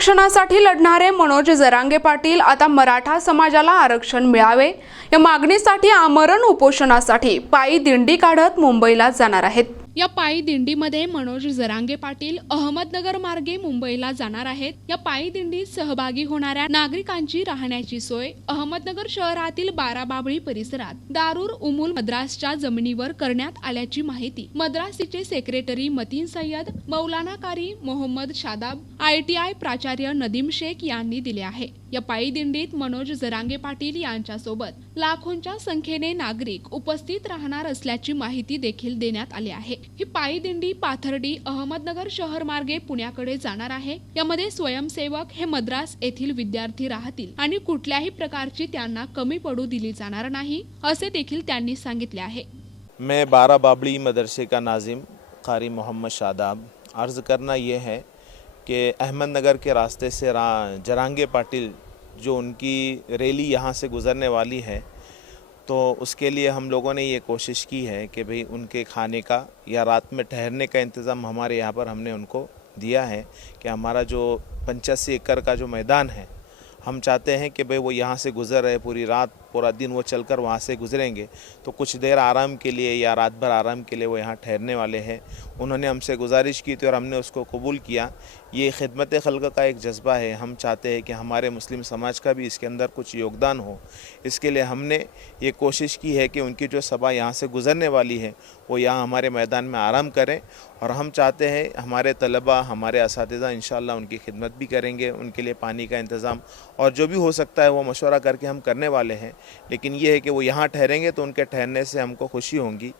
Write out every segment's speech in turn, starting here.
आरक्षणासाठी लढणारे मनोज जरांगे पाटील आता मराठा समाजाला आरक्षण मिळावे. या मागणीसाठी आमरण उपोषणासाठी पायी दिंडी काढत मुंबईला जाणार आहेत. या पायी दिंडीमध्ये मनोज जरांगे पाटील अहमदनगर मार्गे मुंबईला जाणार आहेत. या पायी दिंडीत सहभागी होणाऱ्या नागरिकांची राहण्याची सोय अहमदनगर शहरातील बाराबाबळी परिसरात दारूर उमुल मद्रासच्या जमिनीवर करण्यात आल्याची माहिती मद्रासीचे सेक्रेटरी मतीन सय्यद मौलानाकारी मोहम्मद शादाब आयटीआय प्राचार्य नदीम शेख यांनी दिले आहे. या पायी दिंडीत मनोज जरांगे पाटील यांच्यासोबत लाखोंच्या संख्येने नागरिक उपस्थित राहणार असल्याची माहिती देखील देण्यात आली आहे. ही पायी दिंडी पाथर्डी अहमदनगर शहर मार्गे पुण्याकडे जाणार आहे. यामध्ये स्वयंसेवक हे मद्रास येथील विद्यार्थी राहतील आणि कुठल्याही प्रकारची त्यांना कमी पडू दिली जाणार नाही असे देखील त्यांनी सांगितले आहे. मैं बारा बाबड़ी मदरसे का नाजिम कारी मोहम्मद शादाब. अर्ज़ करना ये है कि अहमदनगर के रास्ते से रा जरांगे पाटिल जो उनकी रैली यहाँ से गुज़रने वाली है तो उसके लिए हम लोगों ने ये कोशिश की है कि भाई उनके खाने का या रात में ठहरने का इंतज़ाम हमारे यहाँ पर हमने उनको दिया है پورا دن وہ چل کر وہاں سے گزریں گے۔ تو کچھ دیر آرام کے لیے یا رات بھر آرام کے لیے وہ یہاں ٹھہرنے والے ہیں۔ انہوں نے ہم سے گزارش کی تھی اور ہم نے اس کو قبول کیا۔ یہ خدمت خلق کا ایک جذبہ ہے۔ ہم چاہتے ہیں کہ ہمارے مسلم سماج کا بھی اس کے اندر کچھ یوگدان ہو۔ اس کے لیے ہم نے یہ کوشش کی ہے کہ ان کی جو سبا یہاں سے گزرنے والی ہے، وہ یہاں ہمارے میدان میں آرام کریں۔ اور ہم چاہتے ہیں ہمارے طلبہ ہمارے اساتذہ انشاءاللہ ان کی خدمت بھی کریں گے۔ ان کے لیے پانی کا انتظام اور جو بھی ہو سکتا ہے وہ مشورہ کر کے ہم کرنے والے ہیں۔ वो मशवरा करके हम करने वाले हैं लेकिन ये है कि वो यहाँ ठहरेंगे तो उनके ठहरने से हमको खुशी होगी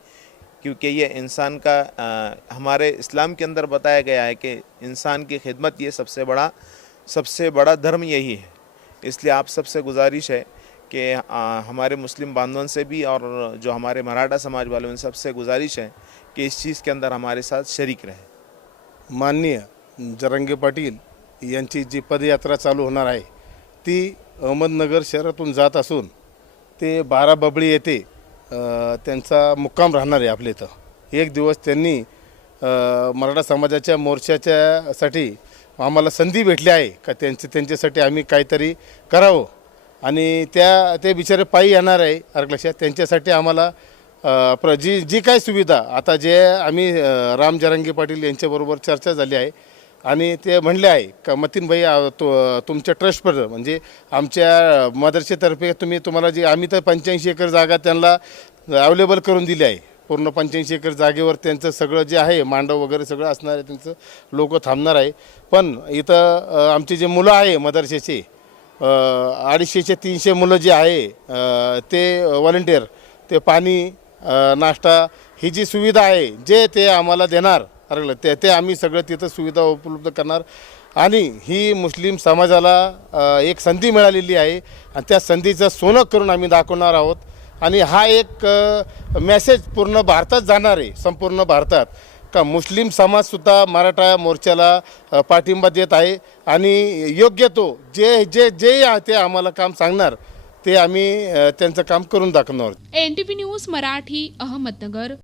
क्योंकि ये इंसान का अ, हमारे इस्लाम के अंदर बताया गया है कि इंसान की खिदमत ये सबसे बड़ा सबसे बड़ा धर्म यही है इसलिए आप सबसे गुजारिश है कि अ, हमारे मुस्लिम बांधवन से भी और जो हमारे मराठा समाज वाले उन सबसे गुजारिश है कि इस चीज़ के अंदर हमारे साथ शरीक रहे माननीय जरंगे पाटील यांची जी पदयात्रा चालू होणार आहे ती अहमदनगर शहरातून जात असून ते बारा बबळी येथे त्यांचा मुक्काम राहणार आहे आपल्या इथं. एक दिवस त्यांनी मराठा समाजाच्या मोर्चाच्यासाठी आम्हाला संधी भेटली आहे का त्यांचे त्यांच्यासाठी आम्ही काहीतरी करावं. आणि त्या ते बिचारे पायी येणार आहे अर्क लक्षात त्यांच्यासाठी आम्हाला प्र जी जी काय सुविधा आता जे आम्ही राम जरांगी पाटील यांच्याबरोबर चर्चा झाली आहे आणि ते म्हणले आहे का मतीन भाई तो तुमच्या ट्रस्टवर म्हणजे आमच्या मदरसेतर्फे तुम्ही तुम्हाला जे आम्ही तर पंच्याऐंशी एकर जागा त्यांना अवेलेबल करून दिली आहे. पूर्ण पंच्याऐंशी एकर जागेवर त्यांचं सगळं जे आहे मांडव वगैरे सगळं असणार आहे त्यांचं लोक थांबणार आहे. पण इथं आमची जे मुलं आहे मदरसेचे अडीचशेचे तीनशे मुलं जे आहे ते व्हॉलेंटिअर ते पाणी नाश्ता ही जी सुविधा आहे जे ते आम्हाला देणार अरगलं ते ते आम्ही सगळं तिथं सुविधा उपलब्ध करणार. आणि ही मुस्लिम समाजाला एक संधी मिळालेली आहे. आणि त्या संधीचं सोनं करून आम्ही दाखवणार आहोत. आणि हा एक मेसेज पूर्ण भारतात जाणार आहे संपूर्ण भारतात. का मुस्लिम समाजसुद्धा मराठा मोर्चाला पाठिंबा देत आहे. आणि योग्य तो जे जे जे ते आम्हाला काम सांगणार ते आम्ही त्यांचं काम करून दाखवणार. आहोत एन न्यूज मराठी अहमदनगर.